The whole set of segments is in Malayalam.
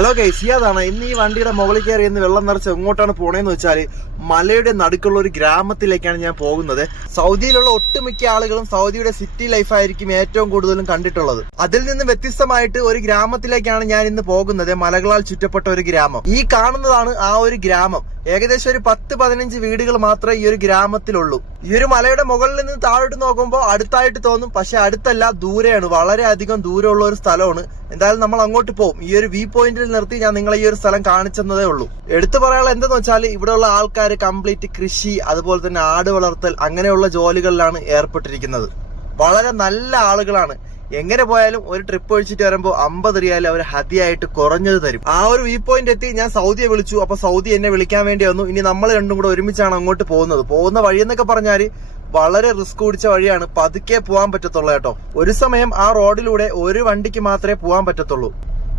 ഹലോ ഗൈസ്, അതാണ് ഇന്ന് ഈ വണ്ടിയുടെ മുകളിൽ കയറി ഇന്ന് വെള്ളം നിറച്ച് എങ്ങോട്ടാണ് പോണേന്ന് വെച്ചാല് മലയുടെ നടുക്കുള്ള ഒരു ഗ്രാമത്തിലേക്കാണ് ഞാൻ പോകുന്നത്. സൗദിയിലുള്ള ഒട്ടുമിക്ക ആളുകളും സൗദിയുടെ സിറ്റി ലൈഫ് ആയിരിക്കും ഏറ്റവും കൂടുതലും കണ്ടിട്ടുള്ളത്. അതിൽ നിന്ന് വ്യത്യസ്തമായിട്ട് ഒരു ഗ്രാമത്തിലേക്കാണ് ഞാൻ ഇന്ന് പോകുന്നത്. മലകളാൽ ചുറ്റപ്പെട്ട ഒരു ഗ്രാമം. ഈ കാണുന്നതാണ് ആ ഒരു ഗ്രാമം. ഏകദേശം ഒരു 10-15 വീടുകൾ മാത്രമേ ഈ ഒരു ഗ്രാമത്തിലുള്ളൂ. ഈ ഒരു മലയുടെ മുകളിൽ നിന്ന് താഴോട്ട് നോക്കുമ്പോൾ അടുത്തായിട്ട് തോന്നും, പക്ഷെ അടുത്തല്ല, ദൂരെയാണ്. വളരെയധികം ദൂരമുള്ള ഒരു സ്ഥലമാണ്. എന്തായാലും നമ്മൾ അങ്ങോട്ട് പോകും. ഈ ഒരു വ്യൂ പോയിന്റിൽ നിർത്തി ഞാൻ നിങ്ങളെ ഈ ഒരു സ്ഥലം കാണിച്ചെന്നതേ ഉള്ളൂ. എടുത്തു പറയാനുള്ള എന്തെന്ന് വെച്ചാൽ ഇവിടെയുള്ള ആൾക്കാർ കംപ്ലീറ്റ് കൃഷി, അതുപോലെ തന്നെ ആട് വളർത്തൽ, അങ്ങനെയുള്ള ജോലികളിലാണ് ഏർപ്പെട്ടിരിക്കുന്നത്. വളരെ നല്ല ആളുകളാണ്. എങ്ങനെ പോയാലും ഒരു ട്രിപ്പ് ഒഴിച്ചിട്ട് വരുമ്പോൾ 50 റിയാൽ അവർ ഹദിയായിട്ട് കുറഞ്ഞത് തരും. ആ ഒരു വ്യൂ പോയിന്റ് എത്തി ഞാൻ സൗദിയെ വിളിച്ചു. അപ്പൊ സൗദി എന്നെ വിളിക്കാൻ വേണ്ടി വന്നു. ഇനി നമ്മൾ രണ്ടും കൂടെ ഒരുമിച്ചാണ് അങ്ങോട്ട് പോകുന്നത്. പോകുന്ന വഴി എന്നൊക്കെ പറഞ്ഞാല് വളരെ റിസ്ക് പിടിച്ച വഴിയാണ്. പതുക്കെ പോകാൻ പറ്റത്തുള്ളൂ കേട്ടോ. ഒരു സമയം ആ റോഡിലൂടെ ഒരു വണ്ടിക്ക് മാത്രമേ പോകാൻ പറ്റത്തുള്ളൂ.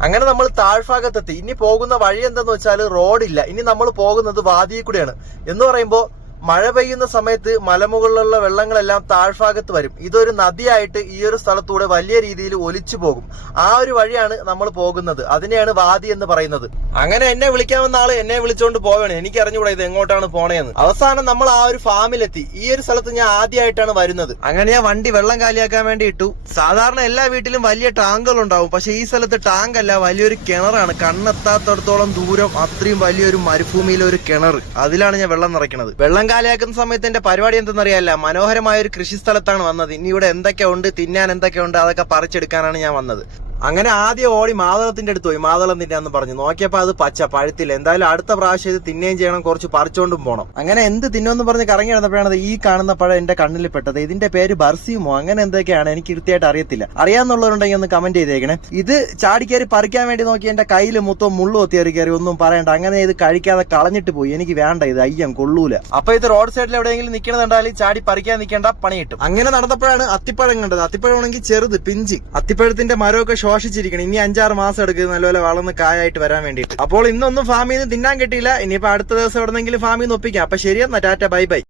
അങ്ങനെ നമ്മൾ താഴ്ഭാഗത്തെത്തി. ഇനി പോകുന്ന വഴി എന്തെന്ന് വെച്ചാൽ റോഡില്ല. ഇനി നമ്മൾ പോകുന്നത് വാദിയിൽ കൂടെയാണ്. എന്ന് പറയുമ്പോൾ മഴ പെയ്യുന്ന സമയത്ത് മലമുകളിലുള്ള വെള്ളങ്ങളെല്ലാം താഴ്ഭാഗത്ത് വരും. ഇതൊരു നദിയായിട്ട് ഈ ഒരു സ്ഥലത്തൂടെ വലിയ രീതിയിൽ ഒലിച്ചു പോകും. ആ ഒരു വഴിയാണ് നമ്മൾ പോകുന്നത്. അതിനെയാണ് വാദി എന്ന് പറയുന്നത്. അങ്ങനെ എന്നെ വിളിക്കാമെന്ന ആള് എന്നെ വിളിച്ചുകൊണ്ട് പോവുകയാണ്. എനിക്ക് അറിഞ്ഞുകൂടാ ഇത് എങ്ങോട്ടാണ് പോണേന്ന്. അവസാനം നമ്മൾ ആ ഒരു ഫാമിലെത്തി. ഈ ഒരു സ്ഥലത്ത് ഞാൻ ആദ്യമായിട്ടാണ് വരുന്നത്. അങ്ങനെ ഞാൻ വണ്ടി വെള്ളം കാലിയാക്കാൻ വേണ്ടി ഇട്ടു. സാധാരണ എല്ലാ വീട്ടിലും വലിയ ടാങ്കുകൾ ഉണ്ടാവും, പക്ഷെ ഈ സ്ഥലത്ത് ടാങ്ക് അല്ല, വലിയൊരു കിണറാണ്. കണ്ണെത്താത്തടത്തോളം ദൂരം അത്രയും വലിയൊരു മരുഭൂമിയിലെ ഒരു കിണർ. അതിലാണ് ഞാൻ വെള്ളം നിറയ്ക്കുന്നത്. വെള്ളം കാലിയാക്കുന്ന സമയത്ത് എന്റെ പരിപാടി എന്തെന്നറിയാല്ല, മനോഹരമായ ഒരു കൃഷി സ്ഥലത്താണ് വന്നത്. ഇനി ഇവിടെ എന്തൊക്കെ ഉണ്ട്, തിന്നാൻ എന്തൊക്കെ ഉണ്ട്, അതൊക്കെ പറിച്ചെടുക്കാനാണ് ഞാൻ വന്നത്. അങ്ങനെ ആദ്യം ഓടി മാതളത്തിന്റെ അടുത്ത് പോയി. മാതളം തിന്നാന്ന് പറഞ്ഞു. നോക്കിയപ്പോ അത് പച്ച, പഴുത്തില്ല. എന്തായാലും അടുത്ത പ്രാവശ്യം ഇത് തിന്നുകയും ചെയ്യണം, കുറച്ച് പറിച്ചോണ്ടും പോകണം. അങ്ങനെ എന്ത് തിന്നുമെന്ന് പറഞ്ഞ് കറങ്ങി നടന്നപ്പോഴാണ് ഈ കാണുന്ന പഴം എന്റെ കണ്ണിൽ പെട്ടത്. ഇതിന്റെ പേര് ബർസീമോ അങ്ങനെ എന്തൊക്കെയാണ്, എനിക്ക് കൃത്യമായിട്ട് അറിയത്തില്ല. അറിയാന്നുള്ളവരുണ്ടെങ്കിൽ ഒന്ന് കമന്റ് ചെയ്തേക്കണേ. ഇത് ചാടിക്കയറി പറിക്കാൻ വേണ്ടി നോക്കി എന്റെ കയ്യിൽ മൊത്തം മുള്ളു ഒത്തിയേറി കയറി. ഒന്നും പറയണ്ട. അങ്ങനെ ഇത് കഴിക്കാതെ കളഞ്ഞിട്ട് പോയി. എനിക്ക് വേണ്ട, ഇത് അയ്യം കൊള്ളൂല. അപ്പൊ ഇത് റോഡ് സൈഡിൽ എവിടെയെങ്കിലും നിൽക്കണമെന്നുണ്ടാലും ചാടി പറിക്കാൻ നിൽക്കേണ്ട, പണി കിട്ടും. അങ്ങനെ നടന്നപ്പോഴാണ് അത്തിപ്പഴം കണ്ടത്. അത്തിപ്പഴമാണെങ്കിൽ ചെറുത്, പിഞ്ച്. അത്തിപ്പഴത്തിന്റെ മരമൊക്കെ ശോഷിച്ചിരിക്കണം. ഇനി 5-6 മാസം എടുക്കും നല്ലപോലെ വളർന്ന് കായായിട്ട് വരാൻ വേണ്ടിയിട്ട്. അപ്പോൾ ഇന്നൊന്നും ഫാമിൽ നിന്ന് തിന്നാൻ കിട്ടിയില്ല. ഇനിയിപ്പോ അടുത്ത ദിവസം എവിടെന്നെങ്കിലും ഫാമിൽ നിന്ന് ഒപ്പിക്കാം. അപ്പൊ ശരിയെന്നാ, ടാറ്റ, ബൈ ബൈ.